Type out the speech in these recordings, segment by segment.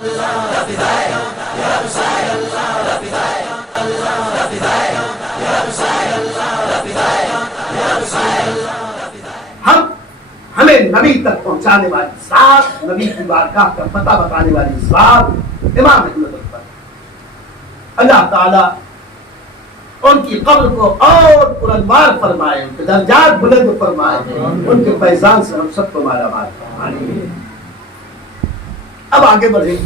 ہمیں نبی تک پہنچانے والی ذات، نبی کی بارگاہ کا پتہ بتانے والی ذات امام احمد رضا، اللہ تعالیٰ ان کی قبر کو اور بلندوار فرمائے، ان کے درجات بلند فرمائے، ان کے فیضان سے ہم سب کو مالا مال فرمائے۔ اب آگے بڑھیں،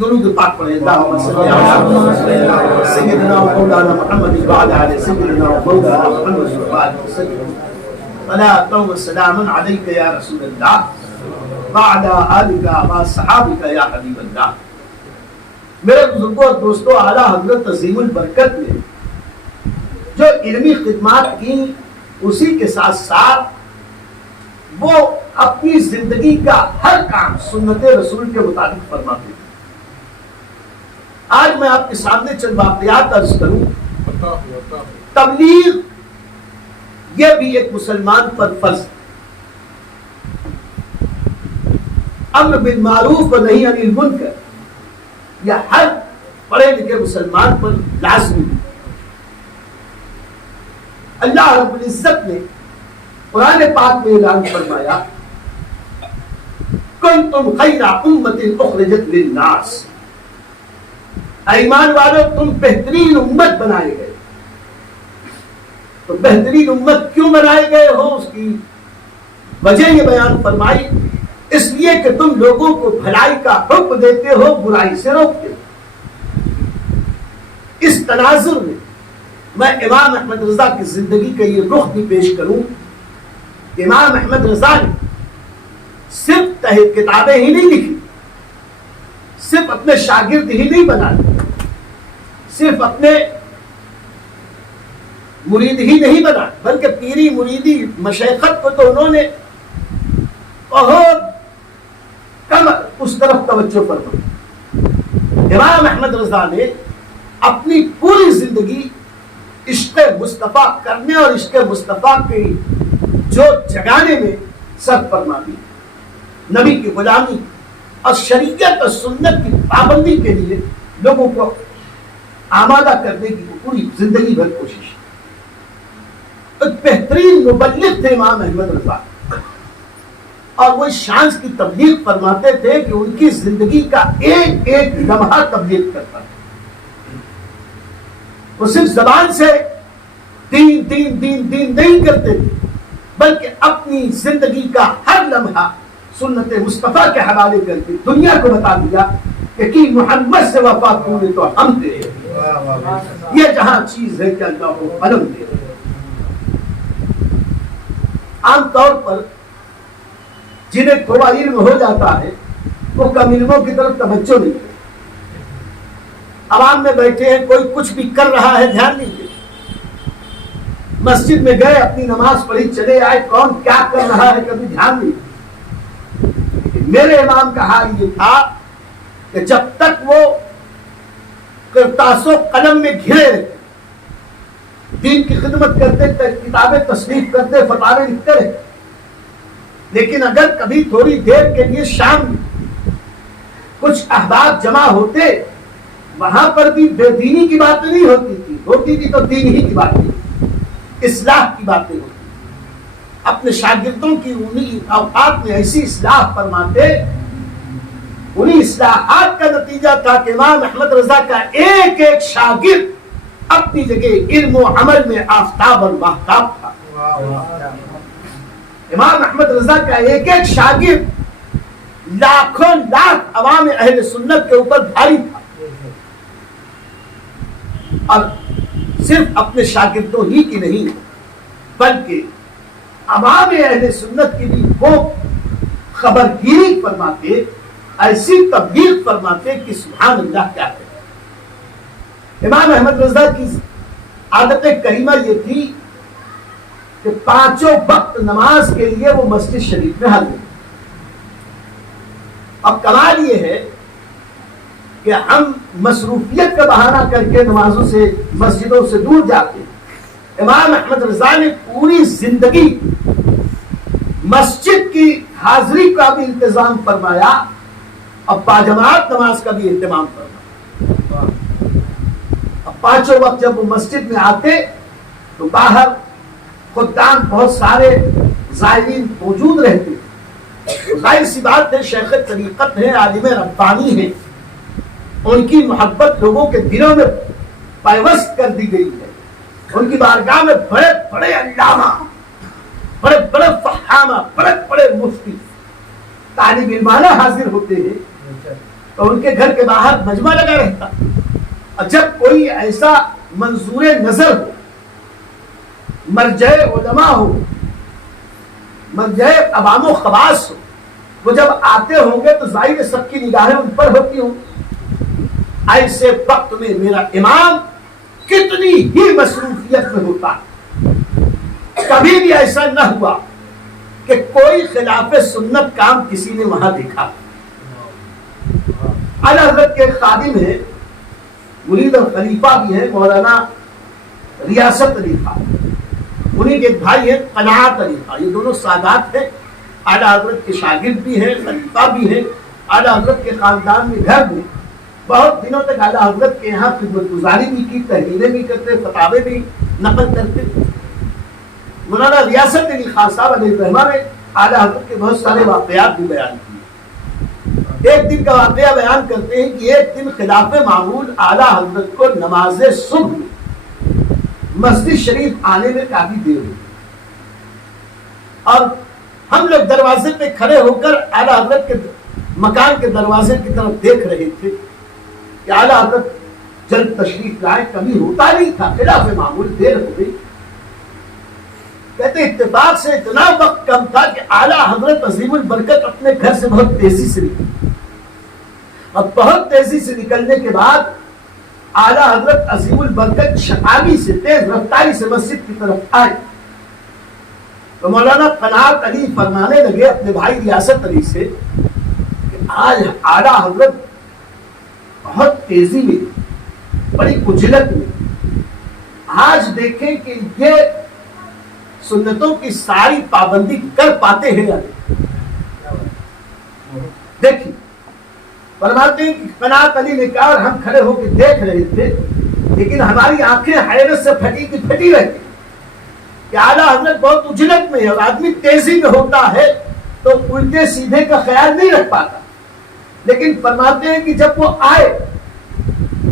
درود پاک پڑھیں، اللہم صلی علی سیدنا و مولانا محمد وعلی آلہ سیدنا و مولانا محمد صلی اللہ علیہ وسلم، صلاۃ و سلام علیک یا رسول اللہ وعلی آلک و صحابک یا حبیب اللہ۔ میرے بزرگوں اور دوستوں، اعلیٰ حضرت عظیم البرکت نے جو علمی خدمات کی، اسی کے ساتھ ساتھ وہ اپنی زندگی کا ہر کام سنت رسول کے مطابق فرماتے ہیں۔ آج میں آپ کے سامنے چند واقعات عرض کروں۔ تبلیغ یہ بھی ایک مسلمان پر فرض ہے، امر بالمعروف و نہی عن المنکر یہ ہر پڑھے لکھے مسلمان پر لازمی ہے۔ اللہ رب العزت نے قرآن پاک میں اعلان فرمایا، کنتم خیر امۃ اخرجت للناس، ایمان والو تم بہترین امت بنائے گئے۔ تو بہترین امت کیوں بنائے گئے ہو، اس کی وجہ یہ بیان فرمائی، اس لیے کہ تم لوگوں کو بھلائی کا حکم دیتے ہو، برائی سے روکتے ہو۔ اس تناظر میں میں امام احمد رضا کی زندگی کا یہ رخ بھی پیش کروں کہ امام احمد رضا نے صرف کتابیں ہی نہیں لکھی، صرف اپنے شاگرد ہی نہیں بنائے، صرف اپنے مرید ہی نہیں بنا، بلکہ پیری مریدی مشیخت کو تو انہوں نے بہت کم اس طرف توجہ فرمائی۔ امام احمد رضا نے اپنی پوری زندگی عشق مصطفیٰ کرنے اور عشق مصطفیٰ کی جو جگانے میں صرف فرما دی، نبی کی غلامی اور شریعت اور سنت کی پابندی کے لیے لوگوں کو آمادہ کرنے کی پوری زندگی بھر کوشش۔ بہترین مبلغ تھے امام احمد رضا، اور وہ شان کی تبلیغ فرماتے تھے کہ ان کی زندگی کا ایک ایک لمحہ تبلیغ کرتا تھا۔ وہ صرف زبان سے دین دین دین دین نہیں کرتے تھے، بلکہ اپنی زندگی کا ہر لمحہ سنت مصطفیٰ کے حوالے کر کے دنیا کو بتا دیا کہ کی محمد سے وفا پوری تو ہم دے، یہ جہاں چیز ہے کہ اللہ کو قلم دے۔ عام طور پر جنہیں تھوڑا علم ہو جاتا ہے وہ کم علموں کی طرف توجہ نہیں کرتے، عوام میں بیٹھے ہیں، کوئی کچھ بھی کر رہا ہے دھیان نہیں دیتے، مسجد میں گئے اپنی نماز پڑھی چلے آئے، کون کیا کر رہا ہے کبھی دھیان نہیں دیتے۔ میرے امام کا حال یہ تھا کہ جب تک وہ کرتاس و قلم میں گھرے رہتے، دین کی خدمت کرتے، کتابیں تصنیف کرتے، فتاوے لکھتے رہتے، لیکن اگر کبھی تھوڑی دیر کے لیے شام کچھ احباب جمع ہوتے، وہاں پر بھی بے دینی کی باتیں نہیں ہوتی تھی تو دین ہی کی باتیں، اصلاح کی باتیں ہوتی۔ اپنے شاگردوں کی انہی اوقات میں ایسی اصلاح فرماتے، انہی اصلاحات کا نتیجہ تھا کہ امام احمد رضا کا ایک ایک شاگرد اپنی جگہ علم و عمل میں آفتاب اور ماہتاب تھا۔ امام احمد رضا کا ایک ایک شاگرد لاکھوں لاکھ عوام اہل سنت کے اوپر بھاری تھا، اور صرف اپنے شاگردوں ہی کی نہیں بلکہ عوام اہل سنت کی بھی وہ خبرگیری فرماتے، ایسی تبلیغ فرماتے کہ سبحان اللہ کیا ہے۔ امام احمد رضا کی عادت کریمہ یہ تھی کہ پانچوں وقت نماز کے لیے وہ مسجد شریف میں حاضر۔ اب کمال یہ ہے کہ ہم مصروفیت کا بہانہ کر کے نمازوں سے مسجدوں سے دور جاتے ہیں۔ امام احمد رضا نے پوری زندگی مسجد کی حاضری کا بھی انتظام فرمایا، اب باجماعت نماز کا بھی اہتمام کرنا. اب پانچوں وقت جب وہ مسجد میں آتے تو باہر خدام بہت سارے زائرین موجود رہتے. ظاہر سی بات ہے شیخ طریقت ہے، عالم ربانی ہے، ان کی محبت لوگوں کے دلوں میں پیوست کر دی گئی ہے. ان کی بارگاہ میں بڑے بڑے علامہ، بڑے بڑے فہامہ، بڑے بڑے مفتی طالب علمانہ حاضر ہوتے ہیں تو ان کے گھر کے باہر مجمع لگا رہتا. اور جب کوئی ایسا منظور نظر ہو، مرجع علماء ہو، مرجع عوام و خواص ہو، وہ جب آتے ہوں گے تو ظاہر سب کی نگاہیں ان پر ہوتی ہوں. ایسے وقت میں میرا امام کتنی ہی مصروفیت میں ہوتا. کبھی بھی ایسا نہ ہوا کہ کوئی خلاف سنت کام کسی نے وہاں دیکھا. اعلیٰ حضرت کے خادم ہیں، مرید اور خلیفہ بھی ہیں، مولانا ریاست علی خان. انہیں کے بھائی ہیں قناعت علی خان. یہ دونوں سادات ہیں، اعلیٰ حضرت کے شاگرد بھی ہیں، خلیفہ بھی ہیں. اعلیٰ حضرت کے خاندان میں گھر میں بہت دنوں تک اعلیٰ حضرت کے یہاں خدمت گزاری بھی کی، تحریریں بھی کرتے، فتاوے بھی نقل کرتے. مولانا ریاست علی خان صاحب علیہ الرحمہ نے اعلیٰ حضرت کے بہت سارے واقعات بھی بیان کیے. ایک دن کا واقعہ بیان کرتے ہیں کہ ایک دن خلاف معمول اعلیٰ حضرت کو نماز صبح میں مسجد شریف آنے میں کافی دیر ہوئی اور ہم لوگ دروازے پہ کھڑے ہو کر اعلیٰ حضرت کے مکان کے دروازے کی طرف دیکھ رہے تھے کہ اعلیٰ حضرت جلد تشریف لائے. کبھی ہوتا نہیں تھا، خلاف معمول دیر ہو گئی. کہتے اتفاق سے اتنا وقت کم تھا کہ اعلیٰ حضرت عظیم البرکت اپنے گھر سے بہت تیزی سے نکلے اور بہت تیزی سے نکلنے کے بعد اعلیٰ حضرت عظیم البرکت شتابی سے، تیز رفتاری سے مسجد کی طرف آئے تو مولانا قناعت علی فرمانے لگے اپنے بھائی ریاست علی سے کہ آج اعلیٰ حضرت بہت تیزی میں، بڑی عجلت میں، آج دیکھیں کہ یہ سنتوں کی ساری پابندی کر پاتے ہیں یا نہیں. دیکھیں فرماتے ہیں کہ قناعت علی نے کہا اور ہم کھڑے ہو کے دیکھ رہے تھے لیکن ہماری آنکھیں حیرت سے پھٹی کی پھٹی رہتی کہ اعلیٰ حضرت بہت عجلت میں ہے اور آدمی تیزی میں ہوتا ہے تو الٹے سیدھے کا خیال نہیں رکھ پاتا. لیکن فرماتے ہیں کہ جب وہ آئے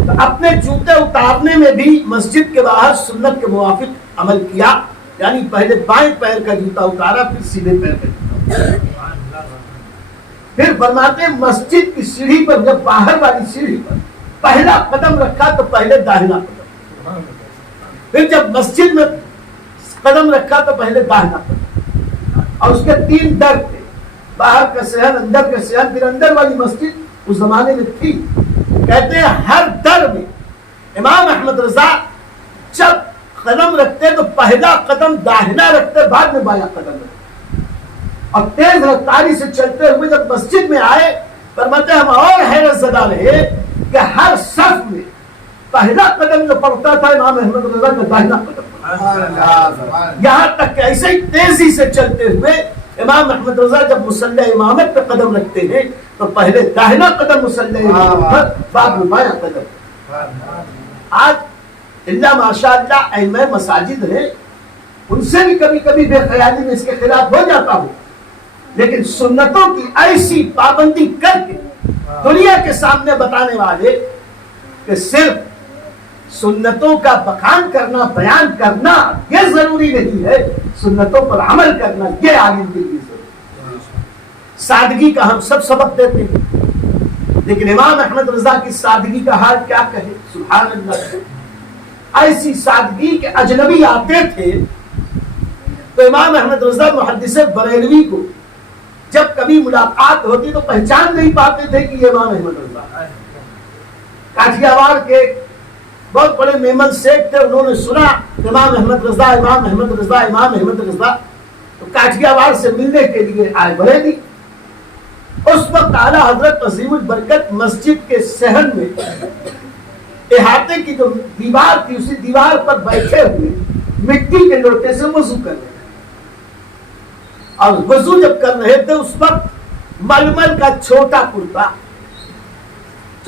تو اپنے جوتے اتارنے میں بھی مسجد کے باہر سنت کے موافق عمل کیا، یعنی پہلے بائیں پیر کا جوتا اتارا پھر سیدھے پیر کا جوتا اتارا. پھر فرماتے ہیں مسجد کی سیڑھی پر جب باہر والی سیڑھی پر پہلا قدم رکھا تو پہلے داہنا قدم، پھر جب مسجد میں قدم رکھا تو پہلے داہنا قدم. اور اس کے 3 در تھے، باہر کا صحن، اندر کا صحن. پھر اندر والی مسجد اس زمانے میں تھی. کہتے ہیں ہر در میں امام احمد رضا جب قدم رکھتے تو پہلا قدم داہنا رکھتے، بعد میں بایاں قدم رکھتے. اور تیز رفتاری سے چلتے ہوئے جب مسجد میں آئے فرماتے ہم اور حیرت زدہ رہے کہ ہر صف میں پہلا قدم جو پڑتا تھا امام احمد رضا کا داہنا قدم پڑتا. یہاں تک کہ ایسے ہی تیزی سے چلتے ہوئے امام احمد رضا جب مصلی امامت پہ قدم رکھتے ہیں تو پہلے داہنا قدم مصلی امامت، بعد میں بایاں قدم. آج اللہ ماشاء اللہ ائمہ مساجد ہیں، ان سے بھی کبھی کبھی بے خیالی میں اس کے خلاف ہو جاتا ہوں، لیکن سنتوں کی ایسی پابندی کر کے دنیا کے سامنے بتانے والے کہ صرف سنتوں کا بخان کرنا، بیان کرنا یہ ضروری نہیں ہے، سنتوں پر عمل کرنا یہ عالم کے لیے ضروری ہے. سادگی کا ہم سب سبق دیتے ہیں لیکن امام احمد رضا کی سادگی کا حال کیا کہے. سبحان اللہ، ایسی سادگی کے اجنبی آتے تھے تو امام احمد رضا محدث بریلوی کو جب کبھی ملاقات ہوتی تو پہچان نہیں پاتے تھے کہ یہ امام احمد رضا. کاٹھیا وار کے بہت بڑے میمن شیخ تھے، انہوں نے سنا امام احمد رضا، امام احمد رضا، امام احمد رضا، تو کاٹھیا وار سے ملنے کے لیے آئے بریلی. اس وقت اعلیٰ حضرت عظیم البرکت مسجد کے صحن میں احاطے کی جو دیوار تھی اسی دیوار پر بیٹھے ہوئے مٹی کے لوٹے سے وضو کر رہے تھے. اور وضو جب کر رہے تھے اس وقت ململ کا چھوٹا کرتا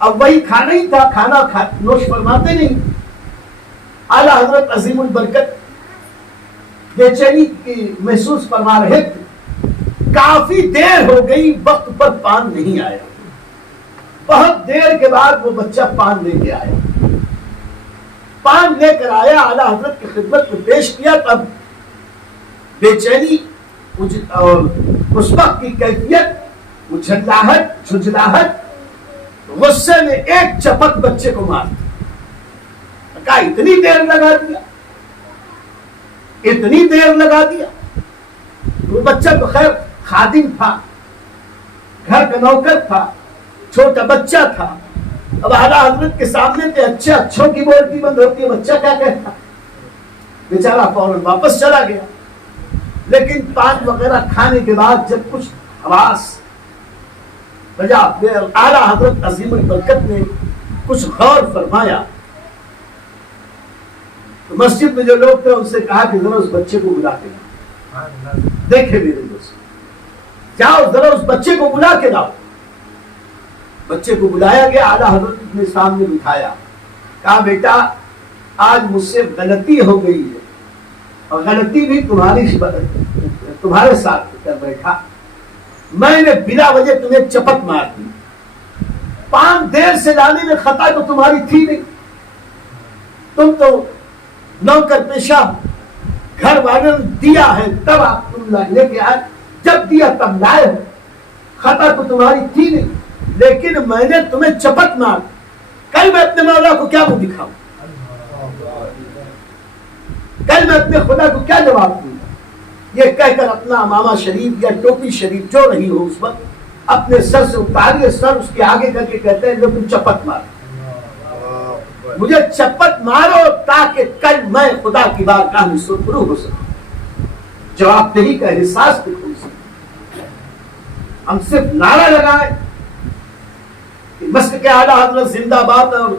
اب وہی کھانا ہی تھا، کھانا نوش فرماتے نہیں. اعلیٰ حضرت عظیم البرکت بے چینی کی محسوس فرما رہے تھے. کافی دیر ہو گئی، وقت پر پان نہیں آیا. بہت دیر کے بعد وہ بچہ پان لے کے آیا. پان لے کر آیا، اعلیٰ حضرت کی خدمت میں پیش کیا. تب بے چینی اور اس وقت کی کیفیت، اچھلاہٹ، جھنجھلاہٹ، غصے میں ایک چپک بچے کو مار دیا. کہا اتنی دیر لگا دیا، اتنی دیر لگا دیا. وہ بچہ تو خیر خادم تھا، گھر کا نوکر تھا، چھوٹا بچہ تھا. اب اعلیٰ حضرت کے سامنے تھے، اچھا اچھوں کی بولتی بند ہوتی ہے، بچہ کیا کہتا. بیچارہ فوراً واپس چلا گیا. لیکن پان وغیرہ کھانے کے بعد جب کچھ حواس بجا، اعلیٰ حضرت عظیم البرکت نے کچھ غور فرمایا تو مسجد میں جو لوگ تھے ان سے کہا کہ ذرا اس بچے کو بلا کے لاؤ. دیکھے میرے دوست، جاؤ ذرا اس بچے کو بلا کے لاؤ. بچے کو بلایا گیا، اعلیٰ حضرت اپنے سامنے بٹھایا. کہا بیٹا آج مجھ سے غلطی ہو گئی ہے، اور غلطی بھی تمہارے ساتھ کر بیٹھا. میں نے بلا وجہ تمہیں چپت مار دی. پان دیر سے لانے میں خطا تو تمہاری تھی نہیں. تم تو نوکر پیشہ، گھر والوں نے دیا ہے تب آپ تم لے کے آئے، جب دیا تب لائے ہو. خطا تو تمہاری تھی نہیں، لیکن میں نے تمہیں چپت مار. کل میں اپنے مولا کو کیا منہ دکھاؤں؟ کل میں اپنے خدا کو کیا جواب دوں؟ یہ کہہ کر اپنا امامہ شریف یا ٹوپی شریف جو رہی ہو اس وقت اپنے سر سے اتاریے، سر اس کے آگے کر کے کہتے ہیں تم چپت مارو، مجھے چپت مارو تاکہ کل میں خدا کی بارگاہ میں سرخرو ہو سکوں، جواب دہی کا احساس بھی ہو سکے. ہم صرف نعرہ لگائے مسجد کے اعلیٰ حضرت زندہ باد اور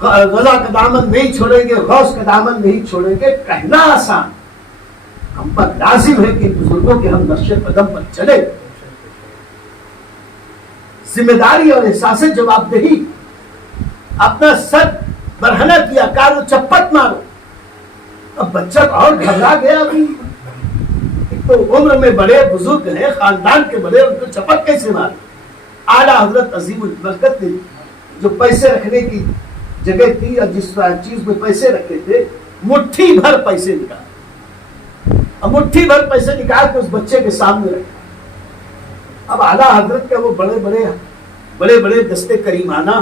غزہ کا دامن نہیں چھوڑیں گے، غوث کا دامن نہیں چھوڑیں گے، کہنا آسان. ہم پر لازم ہے کہ بزرگوں کے ہم نقش قدم پر چلے. ذمہ داری اور احساس جوابدہی. اپنا سر برہنہ کیا، کہا چپت مارو. اب بچہ اور گھبرا گیا. ابھی ایک تو عمر میں بڑے بزرگ ہیں، خاندان کے بڑے، ان کو چپت کیسے مارے. اعلیٰ حضرت عظیم البرکت نے جو پیسے رکھنے کی جگہ تھی اور جس چیز میں پیسے رکھے تھے، مٹھی بھر پیسے نکالے. اب مٹھی بھر پیسے نکال کے اس بچے کے سامنے رکھے. اب اعلیٰ حضرت کا وہ بڑے بڑے دستے کریمانہ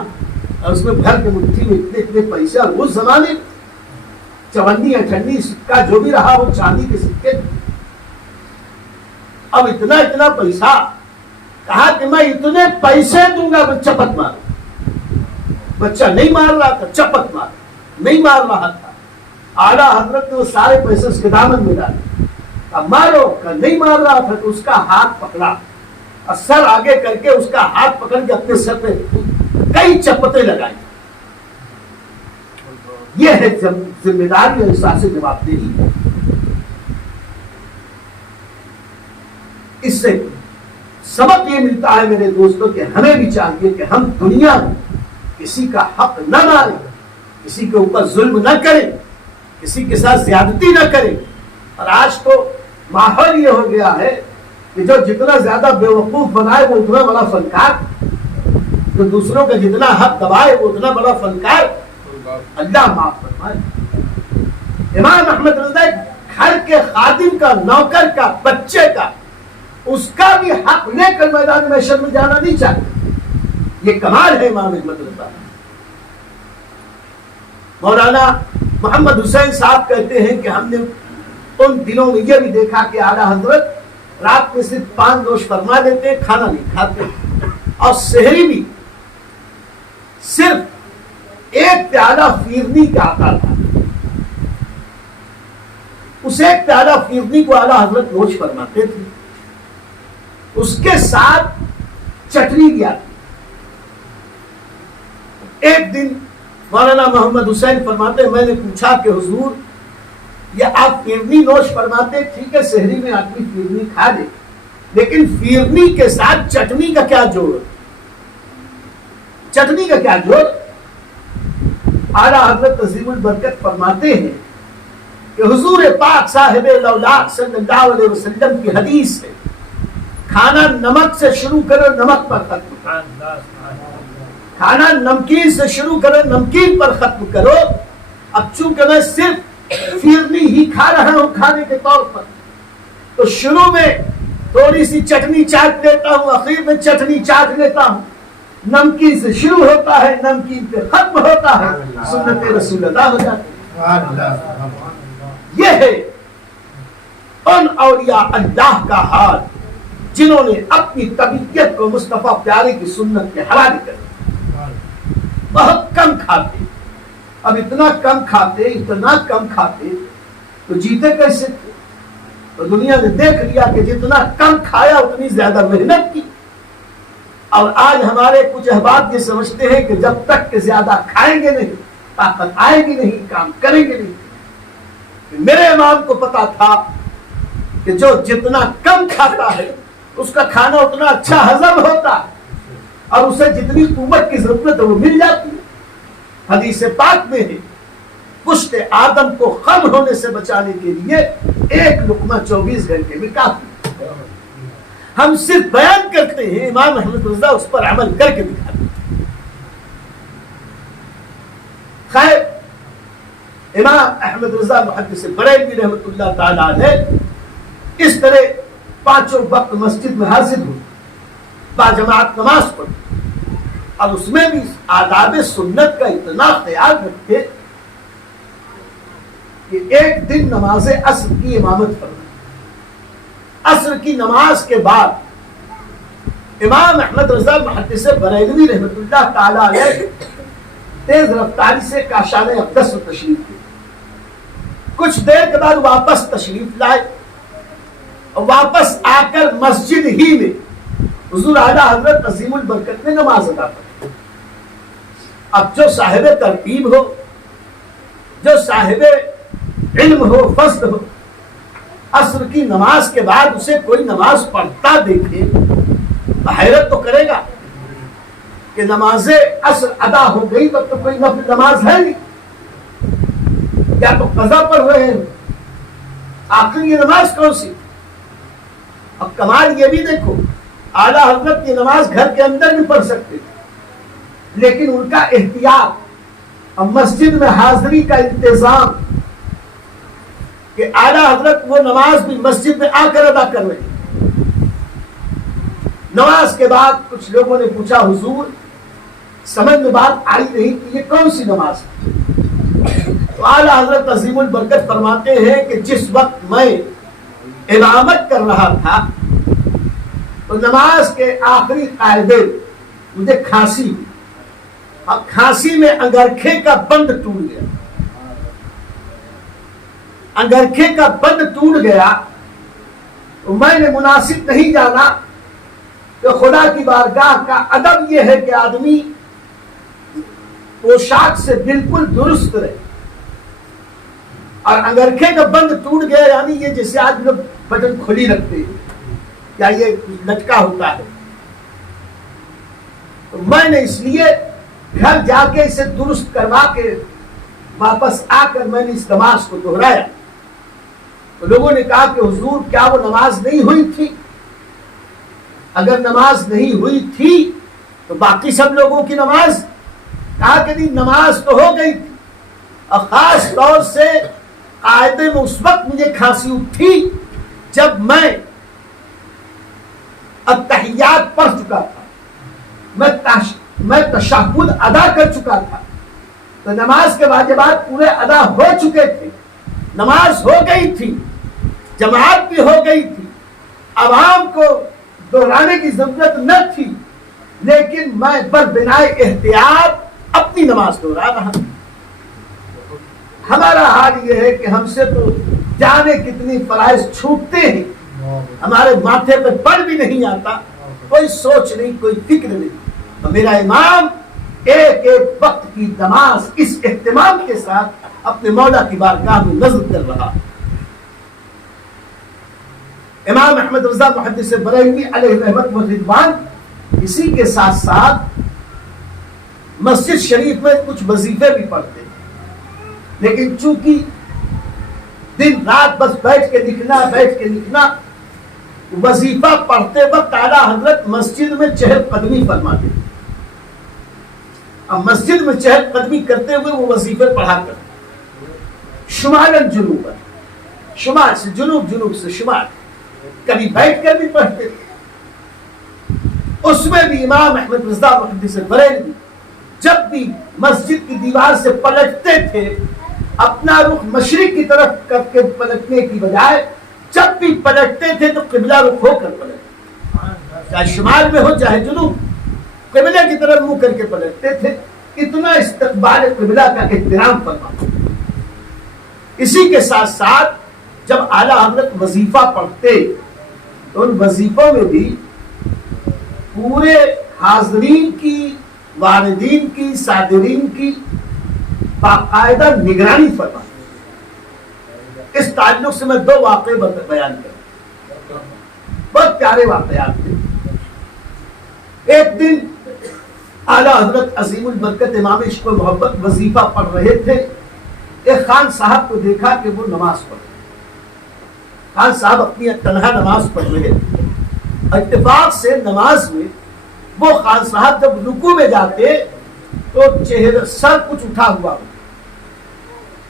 اور اس میں بھر کے مٹھی میں اتنے اتنے پیسے. اور اس زمانے چونی اٹھنی سکہ جو بھی رہا وہ چاندی کے سکے. اب اتنا اتنا پیسہ، کہا کہ میں اتنے پیسے دوں گا بچہ چپت مارو. بچہ نہیں مار رہا تھا، چپت مار نہیں مار رہا تھا. اعلیٰ حضرت نے وہ سارے پیسے اس کے دامن میں ڈالے. اب مارو کا نہیں مار رہا تھا تو اس کا ہاتھ پکڑا اور سر آگے کر کے اس کا ہاتھ پکڑ کے اپنے سر پہ کئی چپتیں لگائی. یہ ہے ذمہ داری اور احساس جوابدہی. اس سے سبق یہ ملتا ہے میرے دوستوں کہ ہمیں بھی چاہیے کہ ہم دنیا میں کسی کا حق نہ ماریں، کسی کے اوپر ظلم نہ کریں، کسی کے ساتھ زیادتی نہ کریں. اور آج تو ماحول یہ ہو گیا ہے کہ جو جتنا زیادہ بے وقوف بنائے وہ اتنا بڑا فنکار، جو دوسروں کا جتنا حق دبائے وہ اتنا بڑا فنکار. اللہ معاف فرمائے. امام احمد رضا گھر کے خادم کا، نوکر کا، بچے کا، اس کا بھی حق لے کر میدان محشر میں جانا نہیں چاہتے. یہ کمال ہے امام احمد رضا. مولانا محمد حسین صاحب کہتے ہیں کہ ہم نے ان دنوں میں یہ بھی دیکھا کہ اعلیٰ حضرت رات میں صرف پان نوش فرما لیتے، کھانا نہیں کھاتے، اور سحری بھی صرف ایک پیالہ فیرنی کا آتا تھا. اس ایک پیالہ فیرنی کو اعلیٰ حضرت نوش فرماتے تھے. اس کے ساتھ چٹنی بھی آتی. ایک دن مولانا محمد حسین فرماتے ہیں میں نے پوچھا کہ حضور یہ آپ فیرنی نوش فرماتے، ٹھیک ہے سحری میں آدمی فیرنی کھا لے، لیکن فیرنی کے ساتھ چٹنی کا کیا جوڑ؟ چٹنی کا کیا جوڑ؟ اعلیٰ حضرت عظیم البرکت فرماتے ہیں کہ حضور پاک صاحب الاولیاء صلی اللہ علیہ وسلم کی حدیث ہے، کھانا نمک سے شروع کرو نمک پر ختم کرو، کھانا نمکین سے شروع کرو نمکین پر ختم کرو۔ اب چونکہ میں صرف فیرنی ہی کھا رہا ہوں کھانے کے طور پر، تو شروع میں تھوڑی سی چٹنی چاٹ لیتا ہوں، اخیر میں چٹنی چاٹ لیتا ہوں۔ نمکین سے شروع ہوتا ہے، نمکین پہ ختم ہوتا ہے، سنت رسول اللہ ہو جاتی ہے۔ یہ ہے ان اولیاء اللہ کا حال جنہوں نے اپنی طبیعت کو مصطفیٰ پیارے کی سنت کے حوالے کر دیا۔ بہت کم کھاتے، اب اتنا کم کھاتے تو جیتے کیسے تھے؟ تو دنیا نے دیکھ لیا کہ جتنا کم کھایا اتنی زیادہ محنت کی۔ اور آج ہمارے کچھ احباب یہ سمجھتے ہیں کہ جب تک کہ زیادہ کھائیں گے نہیں طاقت آئے گی نہیں، کام کریں گے نہیں۔ میرے امام کو پتا تھا کہ جو جتنا کم کھاتا ہے اس کا کھانا اتنا اچھا ہضم ہوتا ہے اور اسے جتنی قوت کی ضرورت ہے وہ مل جاتی ہے۔ حدیث پاک میں ہے پشت آدم کو خم ہونے سے بچانے کے لیے ایک لقمہ 24 گھنٹے میں کافی۔ ہم صرف بیان کرتے ہیں، امام احمد رضا اس پر عمل کر کے دکھاتے ہیں۔ خیر، امام احمد رضا محدث بریلوی رحمۃ اللہ تعالی علیہ اس طرح پانچوں وقت مسجد میں حاضر ہوئے، باجماعت نماز پڑھی، اور اس میں بھی آداب سنت کا اتنا خیال رکھے کہ ایک دن نماز عصر کی امامت فرمائی۔ عصر کی نماز کے بعد امام احمد رضا محدث بریلوی رحمۃ اللہ تعالی علیہ تیز رفتاری سے کاشان اقدس میں تشریف لائے۔ کچھ دیر کے بعد واپس تشریف لائے اور واپس آ کر مسجد ہی میں حضور اعلیٰ حضرت عظیم البرکت نے نماز ادا کی۔ اب جو صاحب ترتیب ہو، جو صاحب علم ہو، فضل ہو، عصر کی نماز کے بعد اسے کوئی نماز پڑھتا دیکھے حیرت تو کرے گا کہ نماز عصر ادا ہو گئی تب تو کوئی نفل نماز ہے نہیں، کیا تو قضا پڑھ رہے ہیں؟ آخر یہ نماز کون سی؟ اب کمال یہ بھی دیکھو، اعلیٰ حضرت یہ نماز گھر کے اندر بھی پڑھ سکتے تھے، لیکن ان کا احتیاط اور مسجد میں حاضری کا انتظام کہ اعلیٰ حضرت وہ نماز بھی مسجد میں آ کر ادا کر رہے ہیں۔ نماز کے بعد کچھ لوگوں نے پوچھا حضور سمجھ میں بات آئی نہیں کہ یہ کون سی نماز ہے؟ تو اعلیٰ حضرت عظیم البرکت فرماتے ہیں کہ جس وقت میں امامت کر رہا تھا تو نماز کے آخری قاعدے مجھے کھانسی ہوئی، اب کھانسی میں انگرکھے کا بند ٹوٹ گیا، انگرکھے کا بند ٹوٹ گیا تو میں نے مناسب نہیں جانا کہ خدا کی بارگاہ کا ادب یہ ہے کہ آدمی پوشاک سے بالکل درست رہے، اور انگرکھے کا بند ٹوٹ گیا یعنی یہ جیسے آج لوگ بٹن کھلی رکھتے ہیں یا یہ لٹکا ہوتا ہے، تو میں نے اس لیے گھر جا کے اسے درست کروا کے واپس آ کر میں نے اس نماز کو دہرایا۔ تو لوگوں نے کہا کہ حضور کیا وہ نماز نہیں ہوئی تھی؟ اگر نماز نہیں ہوئی تھی تو باقی سب لوگوں کی نماز؟ کہا کہ نہیں، نماز تو ہو گئی تھی، اور خاص طور سے قاعدے میں اس وقت مجھے کھانسی اٹھی جب میں التحیات پڑھ چکا تھا، میں تشہد ادا کر چکا تھا، تو نماز کے واجبات پورے ادا ہو چکے تھے، نماز ہو گئی تھی، جماعت بھی ہو گئی تھی، عوام کو دہرانے کی ضرورت نہ تھی، لیکن میں بربنائے احتیاط اپنی نماز دہرا رہا ہوں۔ ہمارا حال یہ ہے کہ ہم سے تو جانے کتنی فرائض چھوٹتے ہیں، ہمارے ماتھے پہ پڑ بھی نہیں آتا، کوئی سوچ نہیں، کوئی فکر نہیں۔ تو میرا امام ایک ایک وقت کی نماز اس اہتمام کے ساتھ اپنے مولا کی بارگاہ میں نذر کر رہا۔ امام احمد رضا محدث بریلوی علیہ رحمت و رضوان اسی کے ساتھ ساتھ مسجد شریف میں کچھ وظیفے بھی پڑھتے ہیں، لیکن چونکہ دن رات بس بیٹھ کے لکھنا، وظیفہ پڑھتے وقت اعلیٰ حضرت مسجد میں چہل قدمی فرماتے ہیں۔ اب مسجد میں چہل قدمی کرتے ہوئے وہ وظیفے پڑھا کرتے، شمالاً جنوباً، شمال سے جنوب، جنوب سے شمال، کبھی بیٹھ کر بھی پڑھتے تھے۔ اس میں بھی امام احمد رضا محدث بریلوی جب بھی مسجد کی دیوار سے پلٹتے تھے، اپنا رخ مشرق کی طرف کر کے پلٹنے کی بجائے جب بھی پلٹتے تھے تو قبلہ رخ ہو کر پلٹتے، چاہے شمال میں ہو چاہے جنوب، قبلہ کی طرف منہ کر کے پلٹتے تھے۔ اتنا استقبال قبلہ کا احترام فرماتے۔ اسی کے ساتھ ساتھ جب اعلیٰ حضرت وظیفہ پڑھتے تو ان وظیفوں میں بھی پورے حاضرین کی، واردین کی، صادرین کی باقاعدہ نگرانی فرماتے۔ اس تعلق سے میں دو واقعے بیان کروں، بہت پیارے واقعات تھے۔ ایک دن اعلیٰ حضرت عظیم البرکت امام عشق و محبت وظیفہ پڑھ رہے تھے، ایک خان صاحب کو دیکھا کہ وہ نماز پڑھ رہے، خان صاحب اپنی تنہا نماز پڑھ رہے تھے۔ اتفاق سے نماز میں وہ خان صاحب جب رکوع میں جاتے تو چہرہ سر کچھ اٹھا ہوا ہوتا،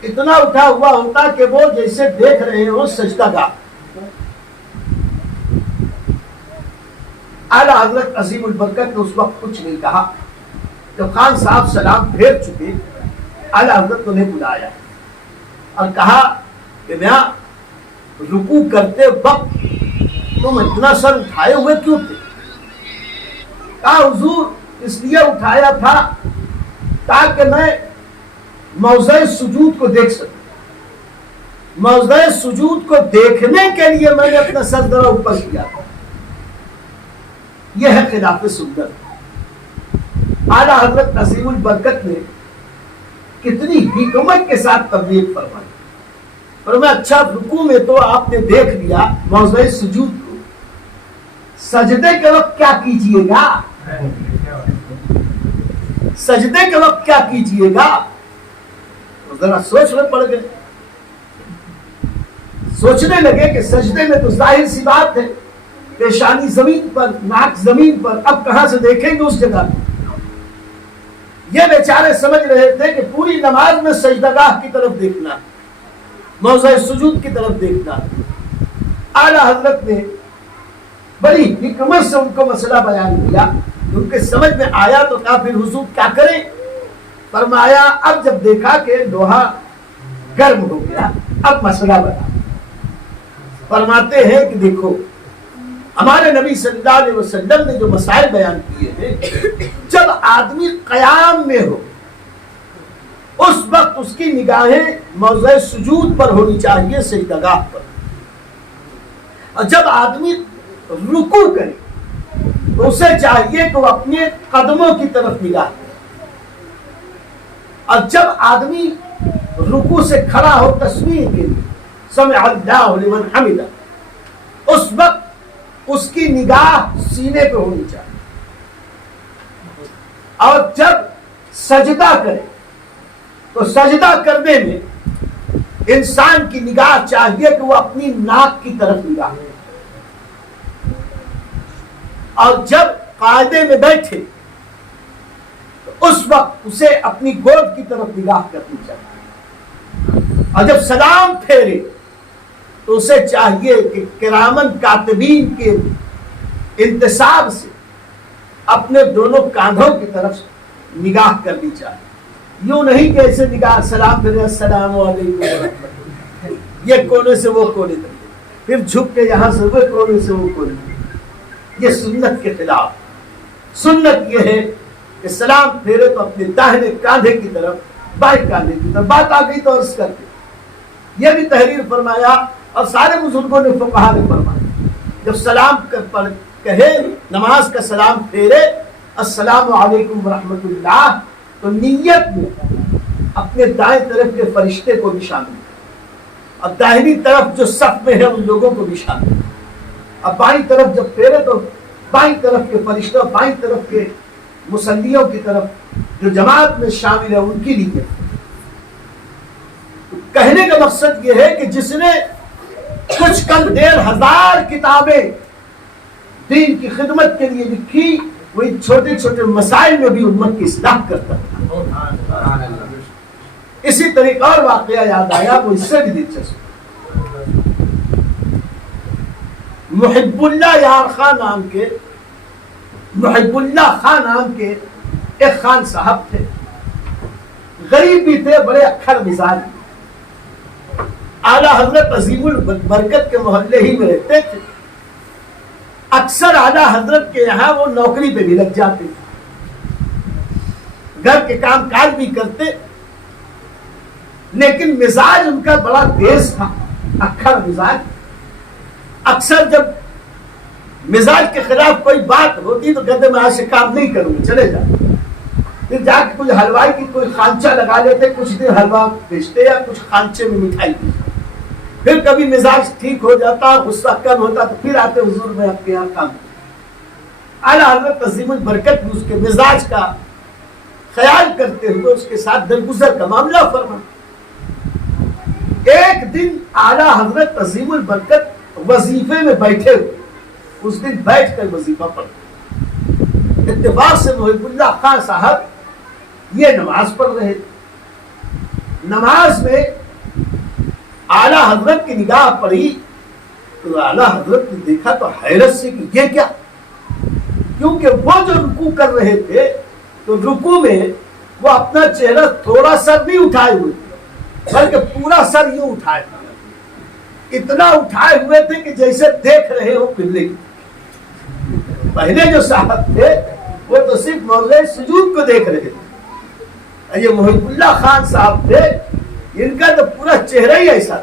اتنا اٹھا ہوا ہوتا کہ وہ جیسے دیکھ رہے ہو سجدہ گاہ۔ اعلیٰ حضرت عظیم البرکت نے اس وقت کچھ نہیں کہا۔ جب خان صاحب سلام پھیر چکے، اعلیٰ حضرت انہیں بلایا اور کہا کہ میاں رکوع کرتے وقت تم اتنا سر اٹھائے ہوئے کیوں تھے؟ کہا حضور اس لیے اٹھایا تھا تاکہ میں موضع سجود کو دیکھ سکوں، موضع سجود کو دیکھنے کے لیے میں نے اپنا سر ذرا اوپر کیا تھا۔ یہ ہے خلاف سنت۔ اعلیٰ حضرت عظیم البرکت نے کتنی حکمت کے ساتھ تبلیغ فرمائی، اور میں اچھا رکوع میں تو آپ نے دیکھ لیا موضع سجود کو، سجدے کے وقت کیا کیجئے گا؟ سجدے کے وقت کیا کیجئے گا؟ ذرا سوچ میں پڑ گئے، سوچنے لگے کہ سجدے میں تو ظاہر سی بات ہے، پیشانی زمین پر، ناک زمین پر، اب کہاں سے دیکھیں گے اس جگہ پر؟ یہ بیچارے سمجھ رہے تھے کہ پوری نماز میں سجدہ گاہ کی طرف دیکھنا، موضع سجود کی طرف دیکھنا۔ اعلیٰ حضرت نے بڑی حکمت سے ان کو مسئلہ بیان کیا، ان کے سمجھ میں آیا تو کہا پھر حضور کیا کریں؟ فرمایا اب جب دیکھا کہ لوہا گرم ہو گیا اب مسئلہ بنا۔ فرماتے ہیں کہ دیکھو ہمارے نبی صلی اللہ علیہ وسلم نے جو مسائل بیان کیے ہیں، جب آدمی قیام میں ہو اس وقت اس کی نگاہیں موضع سجود پر ہونی چاہیے، سجدہ گاہ پر، اور جب آدمی رکوع کرے تو اسے چاہیے کہ وہ اپنے قدموں کی طرف نگاہ کرے، اور جب آدمی رکوع سے کھڑا ہو تسبیح کے لیے سمع اللہ لمن حمدہ، اس وقت اس کی نگاہ سینے پہ ہونی چاہیے، اور جب سجدہ کرے تو سجدہ کرنے میں انسان کی نگاہ چاہیے کہ وہ اپنی ناک کی طرف نگاہ کرے، اور جب قاعدے میں بیٹھے تو اس وقت اسے اپنی گود کی طرف نگاہ کرنی چاہیے، اور جب سلام پھیرے تو اسے چاہیے کہ کرامن کاتبین کے انتصاب سے اپنے دونوں کاندھوں کی طرف نگاہ کرنی چاہیے، یوں نہیں کہ ایسے نگاہ سلام پھیرے السلام علیکم ورحمۃ اللہ، یہ کونے سے وہ کونے تک، پھر جھک کے یہاں سے وہ کونے سے وہ کونے تک، یہ سنت کے خلاف۔ سنت یہ ہے کہ سلام پھیرے تو اپنے داہنے کاندھے کی طرف، بائیں کاندھے کی طرف، بات آ گئی تو عرض کر کے یہ بھی تحریر فرمایا، اور سارے بزرگوں نے فقہا نے فرمایا جب سلام کہے، نماز کا سلام پھیرے السلام علیکم ورحمۃ اللہ، تو نیت میں اپنے دائیں طرف کے فرشتے کو بھی شامل کرے، اور داہنی طرف جو صف میں ہے ان لوگوں کو بھی شامل کرے، اب بائیں طرف جب پھیرے تو بائیں طرف کے فرشتوں، بائیں طرف کے مصلیوں کی طرف جو جماعت میں شامل ہے ان کی نیت. کہنے کا مقصد یہ ہے کہ جس نے کچھ کم 1,500 کتابیں دین کی خدمت کے لیے لکھی، وہ ان چھوٹے چھوٹے مسائل میں بھی امت کی اصلاح کرتا تھا. اسی طریقہ اور واقعہ یاد آیا، وہ اس سے بھی دلچسپ. محب اللہ یار خان نام کے، محب اللہ خان نام کے ایک خان صاحب تھے، غریب بھی تھے، بڑے اکھڑ مزاج. اعلیٰ حضرت عظیم البرکت کے محلے ہی میں رہتے تھے. اکثر اعلیٰ حضرت کے یہاں وہ نوکری پہ بھی لگ جاتے تھے، گھر کے کام کاج بھی کرتے، لیکن مزاج ان کا بڑا تیز تھا، اکھڑ مزاج. اکثر جب مزاج کے خلاف کوئی بات ہوتی تو کہتے میں آج سے کام نہیں کروں گا، چلے جاؤ. پھر جا کے کوئی حلوائی کی کوئی خانچہ لگا لیتے، کچھ دن حلوا بیچتے یا کچھ خانچے میں مٹھائی پیتے. پھر کبھی مزاج ٹھیک ہو جاتا، غصہ کم ہوتا تو پھر آتے حضور میں آپ کے یہاں کام. اعلیٰ حضرت عظیم البرکت بھی اس کے مزاج کا خیال کرتے ہوئے اس کے ساتھ درگزر کا معاملہ فرما. ایک دن اعلیٰ حضرت عظیم البرکت وظیفے میں بیٹھے ہوئے، اس دن بیٹھ کر وظیفہ پڑھتے. اتفاق سے محب اللہ خان صاحب یہ نماز پڑھ رہے تھے. نماز میں اعلیٰ حضرت کی نگاہ پڑی تو اعلیٰ حضرت نے دیکھا تو حیرت سے کہ یہ کیا، کیونکہ وہ جو رکوع کر رہے تھے تو رکوع میں وہ اپنا چہرہ تھوڑا سر نہیں اٹھائے ہوئے تھے، بلکہ پورا سر یوں اٹھائے، اتنا اٹھائے ہوئے تھے کہ جیسے دیکھ رہے ہو قبلے کی. پہلے جو صاحب تھے وہ تو صرف موضع سجود کو دیکھ رہے تھے. یہ محب اللہ خان صاحب تھے، ان کا تو پورا چہرہ ہی ایسا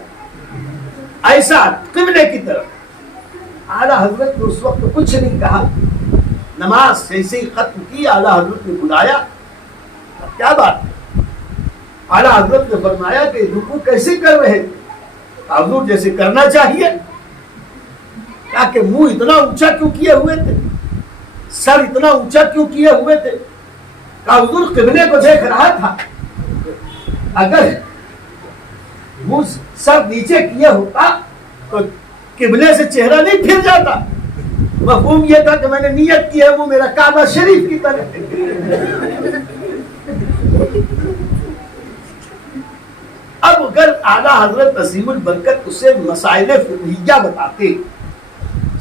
ایسا قبلے کی طرف. اعلیٰ حضرت نے اس وقت کچھ نہیں کہا. نماز ایسے ہی ختم کی، اعلیٰ حضرت نے بلایا. کیا بات ہے؟ اعلیٰ حضرت نے فرمایا کہ رکوع کیسے کر رہے تھے؟ حضور جیسے کرنا چاہیے. کہا کہ منہ اتنا اونچا کیوں کیے ہوئے تھے، سر اتنا اونچا کیوں کیے ہوئے تھے؟ کہا حضور قبلے کو دیکھ رہا تھا، اگر منہ سر نیچے کیے ہوتا تو قبلے سے چہرہ نہیں پھر جاتا. مفہوم یہ تھا کہ میں نے نیت کی ہے وہ میرا کعبہ شریف کی طرف. اب اگر اعلیٰ حضرت عظیم البرکت اسے مسائل فقہیہ بتاتے،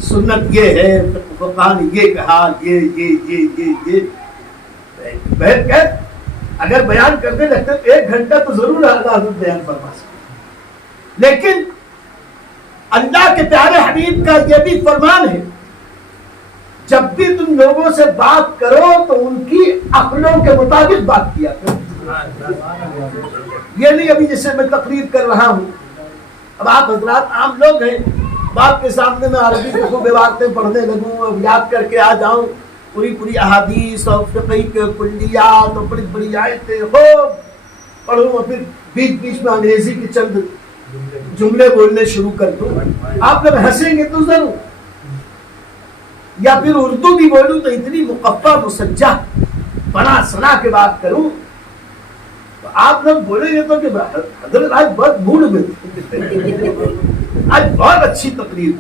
سنت یہ ہے، فقہ نے یہ کہا، یہ اگر بیان کرنے لگتے تو 1 گھنٹہ تو ضرور اعلیٰ حضرت بیان فرما سکتے. لیکن اللہ کے پیارے حبیب کا یہ بھی فرمان ہے، جب بھی تم لوگوں سے بات کرو تو ان کی عقلوں کے مطابق بات کیا کرو. یہ نہیں ابھی جیسے میں تقریر کر رہا ہوں، اب آپ حضرات عام لوگ ہیں، باپ کے سامنے میں عربی کی خوب عبارتیں پڑھنے لگوں اور یاد کر کے آ جاؤں، پوری احادیث اور فقہ کے کلیات اور بڑی بڑی آیتیں خوب پڑھوں اور پھر بیچ میں انگریزی کی چند جملے بولنے شروع کر دوں. آپ لوگ ہنسیں گے تو ضرور، یا پھر اردو بھی بولوں تو اتنی مقفع مسجع بنا سنا کے بات کروں تو آپ لوگ بولیں گے تو کہ حضرت آج بہت موڈ میں آج بہت اچھی تقریر.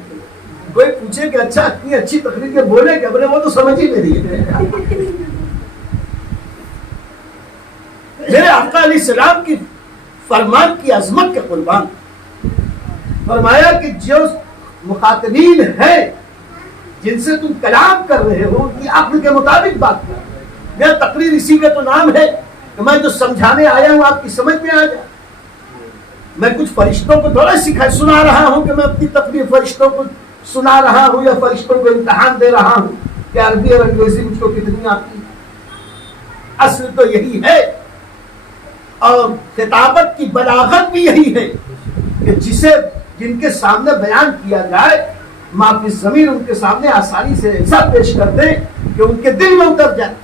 کوئی پوچھے کہ اچھا اتنی اچھی تقریر کے بولے کہ اپنے وہ تو سمجھ ہی نہیں ہے. میرے آقا علیہ السلام کی فرمان کی عظمت کے قربان فرمایا کہ جو مخاطبین ہیں جن سے تم کلام کر رہے ہو ان کی عقل کے مطابق بات کرو. میرا تقریر اسی کا تو نام ہے کہ میں جو سمجھانے آیا ہوں آپ کی سمجھ میں آ جائے. میں کچھ فرشتوں کو تھوڑا سنا رہا ہوں کہ میں اپنی تقریر فرشتوں کو سنا رہا ہوں یا فرشتوں کو امتحان دے رہا ہوں کہ عربی اور انگریزی مجھ کو کتنی آتی ہے. اصل تو یہی ہے اور خطابت کی بلاغت بھی یہی ہے کہ جن کے سامنے بیان کیا جائے معافی ضمیر ان کے سامنے آسانی سے ایسا پیش کر دیں کہ ان کے دل میں اتر جائے.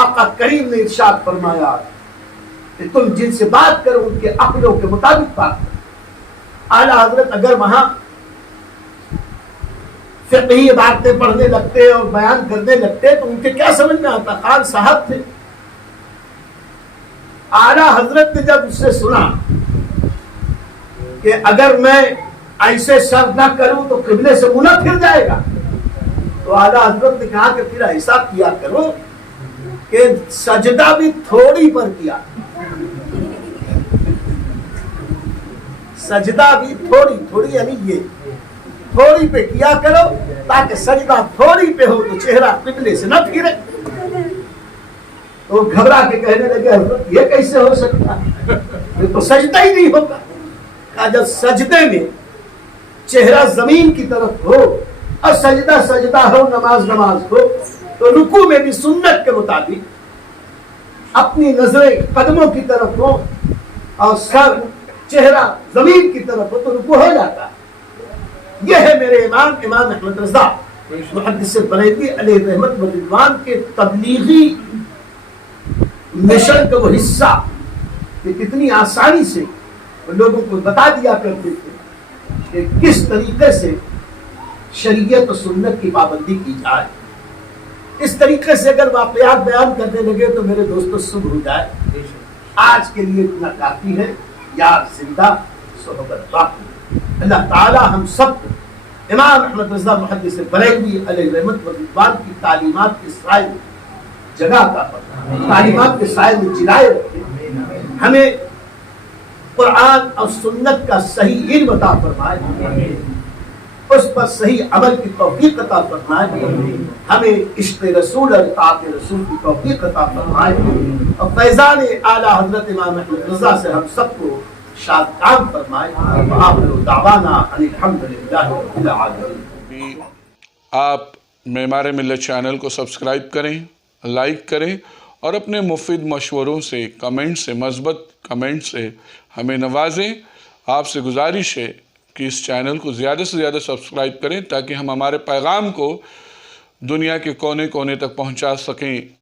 آقا کریم نے ارشاد فرمایا کہ تم جن سے بات کرو ان کے عقلوں کے مطابق بات کرو. اعلیٰ حضرت اگر وہاں فقہی عبارتیں پڑھنے لگتے اور بیان کرنے لگتے تو ان کے کیا سمجھ میں آتا؟ خان صاحب تھے. اعلیٰ حضرت نے جب اس سے سنا کہ اگر میں ایسے سر نہ کروں تو قبلے سے منہ نہ پھر جائے گا، تو اعلیٰ حضرت نے کہا کہ پھر ایسا کیا کرو کہ سجدہ بھی تھوڑی پر کیا، سجدہ بھی تھوڑی یعنی یہ تھوڑی پہ کیا کرو تاکہ سجدہ تھوڑی پہ ہو تو چہرہ قبلے سے نہ پھرے. تو گھبرا کے کہنے لگے حضرت یہ کیسے ہو سکتا ہے، یہ تو سجدہ ہی نہیں ہوگا. کہا جب سجدے میں چہرہ زمین کی طرف ہو اور سجدہ ہو، نماز ہو، تو رکوع میں بھی سنت کے مطابق اپنی نظریں قدموں کی طرف ہو اور سر چہرہ زمین کی طرف ہو تو رکوع ہو جاتا ہے. یہ ہے میرے امام احمد رضا محدث بریلوی علیہ رحمت و رضوان کے تبلیغی مشن کا وہ حصہ کہ کتنی آسانی سے لوگوں کو بتا دیا کرتے تھے کہ کس طریقے سے شریعت و سنت کی پابندی کی جائے. اس طریقے سے اگر واقعات بیان کرنے لگے تو میرے دوستو صبح ہو جائے. آج کے لیے اتنا کافی ہے. یار زندہ صحبت باقی. اللہ تعالی ہم سب کو امام احمد رضا محدث بریلوی علیہ رحمت و رضوان کی تعلیمات کے سائے میں جگہ عطا فرمائے، تعلیمات کے سائے میں جلائے رکھے، ہمیں قرآن اور سنت کا صحیح علم عطا فرمائے، اس پر صحیح عمل کی توفیق عطا فرمائے، ہمیں عشق رسول اور اطاعت رسول کی توفیق عطا فرمائے، اور فیضان اعلیٰ حضرت امام احمد رضا سے ہم سب کو شاد کام فرمائے. وآخر دعوانا ان الحمدللہ رب العالمین. آپ معمار ملت چینل کو سبسکرائب کریں، لائک کریں اور اپنے مفید مشوروں سے، کمنٹ سے، مثبت کمنٹ سے ہمیں نوازیں. آپ سے گزارش ہے کہ اس چینل کو زیادہ سے زیادہ سبسکرائب کریں تاکہ ہم ہمارے پیغام کو دنیا کے کونے کونے تک پہنچا سکیں.